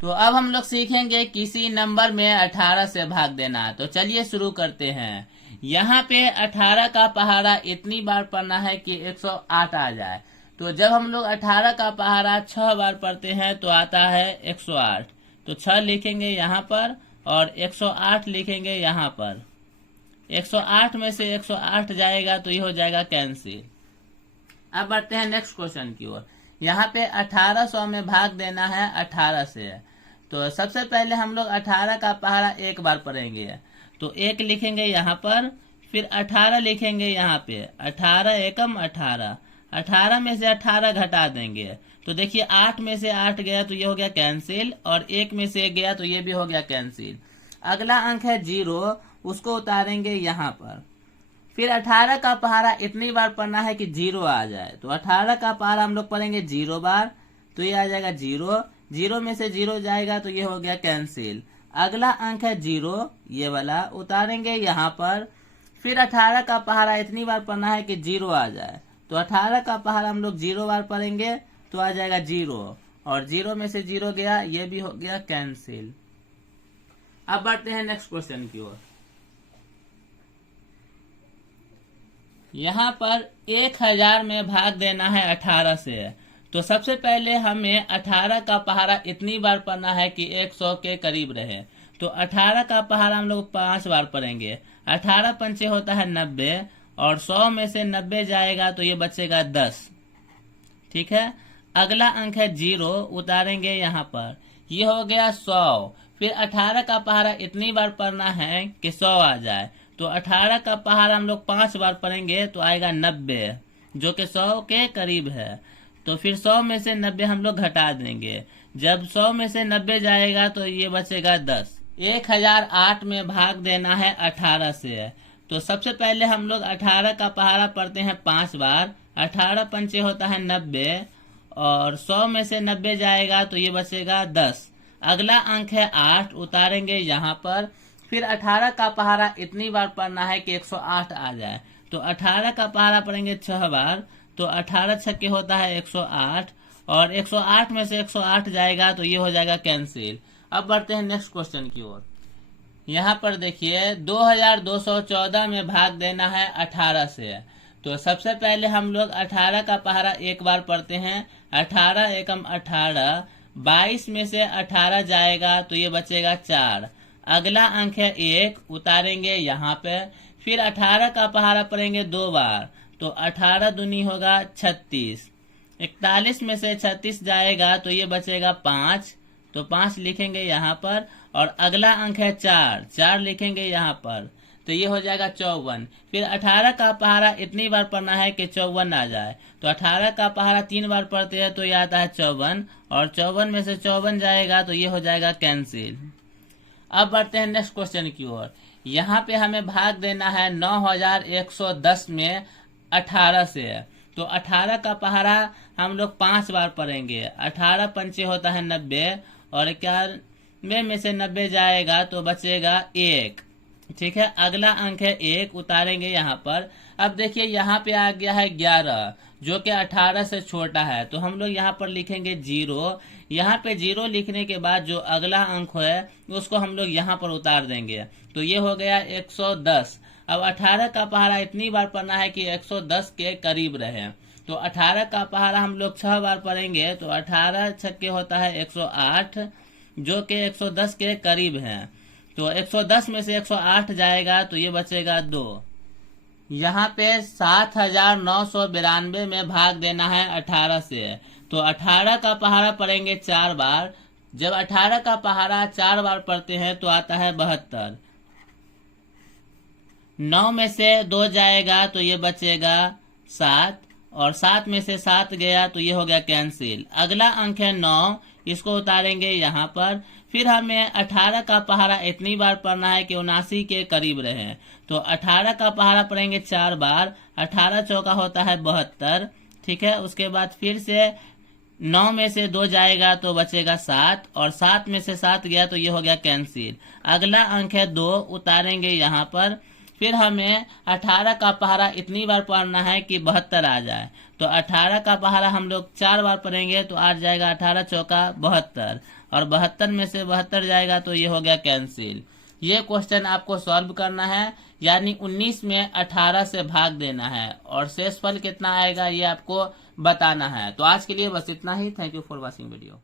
तो अब हम लोग सीखेंगे किसी नंबर में 18 से भाग देना। तो चलिए शुरू करते हैं। यहाँ पे 18 का पहाड़ा इतनी बार पढ़ना है कि 108 आ जाए। तो जब हम लोग 18 का पहाड़ा 6 बार पढ़ते हैं तो आता है 108। तो 6 लिखेंगे यहाँ पर और 108 लिखेंगे यहाँ पर। 108 में से 108 जाएगा तो ये हो जाएगा कैंसिल। अब बढ़ते हैं नेक्स्ट क्वेश्चन की ओर। यहाँ पे 1800 में भाग देना है 18 से। तो सबसे पहले हम लोग 18 का पहाड़ा एक बार पढ़ेंगे। तो 1 लिखेंगे यहाँ पर, फिर 18 लिखेंगे यहाँ पे। 18 एकम 18, 18 में से 18 घटा देंगे। तो देखिए 8 में से 8 गया तो ये हो गया कैंसिल, और 1 में से 1 गया तो ये भी हो गया कैंसिल। अगला अंक है 0, उसको उतारेंगे यहाँ पर। फिर 18 का पहाड़ा इतनी बार पढ़ना है कि 0 आ जाए। तो 18 का पहाड़ा हम लोग पढ़ेंगे 0 बार, तो ये आ जाएगा 0। 0 में से 0 जाएगा तो ये हो गया कैंसिल। अगला अंक है 0, ये वाला उतारेंगे यहाँ पर। फिर 18 का पहाड़ा इतनी बार पढ़ना है कि 0 आ जाए। तो 18 का पहाड़ा हम लोग 0 बार पढ़ेंगे तो आ जाएगा 0, और 0 में से 0 गया, ये भी हो गया कैंसिल। अब बढ़ते हैं नेक्स्ट क्वेश्चन की ओर। यहाँ पर 1000 में भाग देना है 18 से। तो सबसे पहले हमें 18 का पहाड़ा इतनी बार पढ़ना है कि 100 के करीब रहे। तो 18 का पहाड़ा हम लोग 5 बार पढ़ेंगे। 18 पंचे होता है 90, और 100 में से 90 जाएगा तो ये बचेगा 10। ठीक है। अगला अंक है 0, उतारेंगे यहाँ पर। ये हो गया 100। फिर 18 का पहाड़ा इतनी बार पढ़ना है कि 100 आ जाए। तो 18 का पहाड़ा हम लोग 5 बार पढ़ेंगे तो आएगा 90, जो कि 100 के करीब है। तो फिर 100 में से 90 हम लोग घटा देंगे। जब 100 में से 90 जाएगा तो ये बचेगा 10। 1008 में भाग देना है 18 से। तो सबसे पहले हम लोग 18 का पहाड़ा पढ़ते हैं 5 बार। 18 पंचे होता है 90, और 100 में से 90 जाएगा तो ये बचेगा 10। अगला अंक है 8, उतारेंगे यहाँ पर। फिर 18 का पहाड़ा इतनी बार पढ़ना है कि 108 आ जाए। तो 18 का पहाड़ा पढ़ेंगे 6 बार। तो 18 छक्के होता है 108, और 108 में से 108 जाएगा तो ये हो जाएगा कैंसिल। अब बढ़ते हैं नेक्स्ट क्वेश्चन की ओर। यहाँ पर देखिए 2214 में भाग देना है 18 से। तो सबसे पहले हम लोग 18 का पहाड़ा एक बार पढ़ते हैं। 18 एकम 18, 22 में से 18 जाएगा तो ये बचेगा 4। अगला अंक है 1, उतारेंगे यहाँ पे। फिर 18 का पहाड़ा पढ़ेंगे 2 बार। तो 18 दूनी होगा 36। 41 में से 36 जाएगा तो ये बचेगा 5। तो 5 लिखेंगे यहाँ पर, और अगला अंक है 4, 4 लिखेंगे यहाँ पर। तो ये हो जाएगा 54। फिर 18 का पहाड़ा इतनी बार पढ़ना है कि 54 आ जाए। तो 18 का पहाड़ा 3 बार पढ़ते हैं तो ये आता है 54, और 54 में से 54 जाएगा तो ये हो जाएगा कैंसिल। अब बढ़ते हैं नेक्स्ट क्वेश्चन की ओर। यहाँ पे हमें भाग देना है 9110 में 18 से। तो 18 का पहाड़ा हम लोग 5 बार पढ़ेंगे। 18 पंचे होता है 90, और 91 में से 90 जाएगा तो बचेगा 1। ठीक है। अगला अंक है 1, उतारेंगे यहाँ पर। अब देखिए यहाँ पे आ गया है 11, जो कि 18 से छोटा है। तो हम लोग यहाँ पर लिखेंगे 0। यहाँ पे 0 लिखने के बाद जो अगला अंक है उसको हम लोग यहाँ पर उतार देंगे। तो ये हो गया 110। अब 18 का पहाड़ा इतनी बार पढ़ना है कि 110 के करीब रहे। तो 18 का पहाड़ा हम लोग 6 बार पढ़ेंगे। तो 18 छक्के होता है 108, जो कि 110 के करीब है। तो 110 में से 108 जाएगा तो ये बचेगा 2। यहाँ पे 7992 में भाग देना है 18 से। तो 18 का पहाड़ा पढ़ेंगे 4 बार। जब 18 का पहाड़ा 4 बार पढ़ते हैं तो आता है 72। 9 में से 2 जाएगा तो ये बचेगा 7, और 7 में से 7 गया तो ये हो गया कैंसिल। अगला अंक है 9, इसको उतारेंगे यहाँ पर। फिर हमें 18 का पहाड़ा इतनी बार पढ़ना है कि 79 के करीब रहे। तो 18 का पहाड़ा पढ़ेंगे 4 बार। 18 चौका होता है 72। ठीक है। उसके बाद फिर से 9 में से 2 जाएगा तो बचेगा 7, और 7 में से 7 गया तो ये हो गया कैंसिल। अगला अंक है 2, उतारेंगे यहाँ पर। फिर हमें 18 का पहाड़ा इतनी बार पढ़ना है कि 72 आ जाए। तो 18 का पहाड़ा हम लोग 4 बार पढ़ेंगे तो आ जाएगा 18 चौका 72, और 72 में से 72 जाएगा तो ये हो गया कैंसिल। ये क्वेश्चन आपको सॉल्व करना है, यानी 19 में 18 से भाग देना है और शेषफल कितना आएगा ये आपको बताना है। तो आज के लिए बस इतना ही। Thank you for watching video.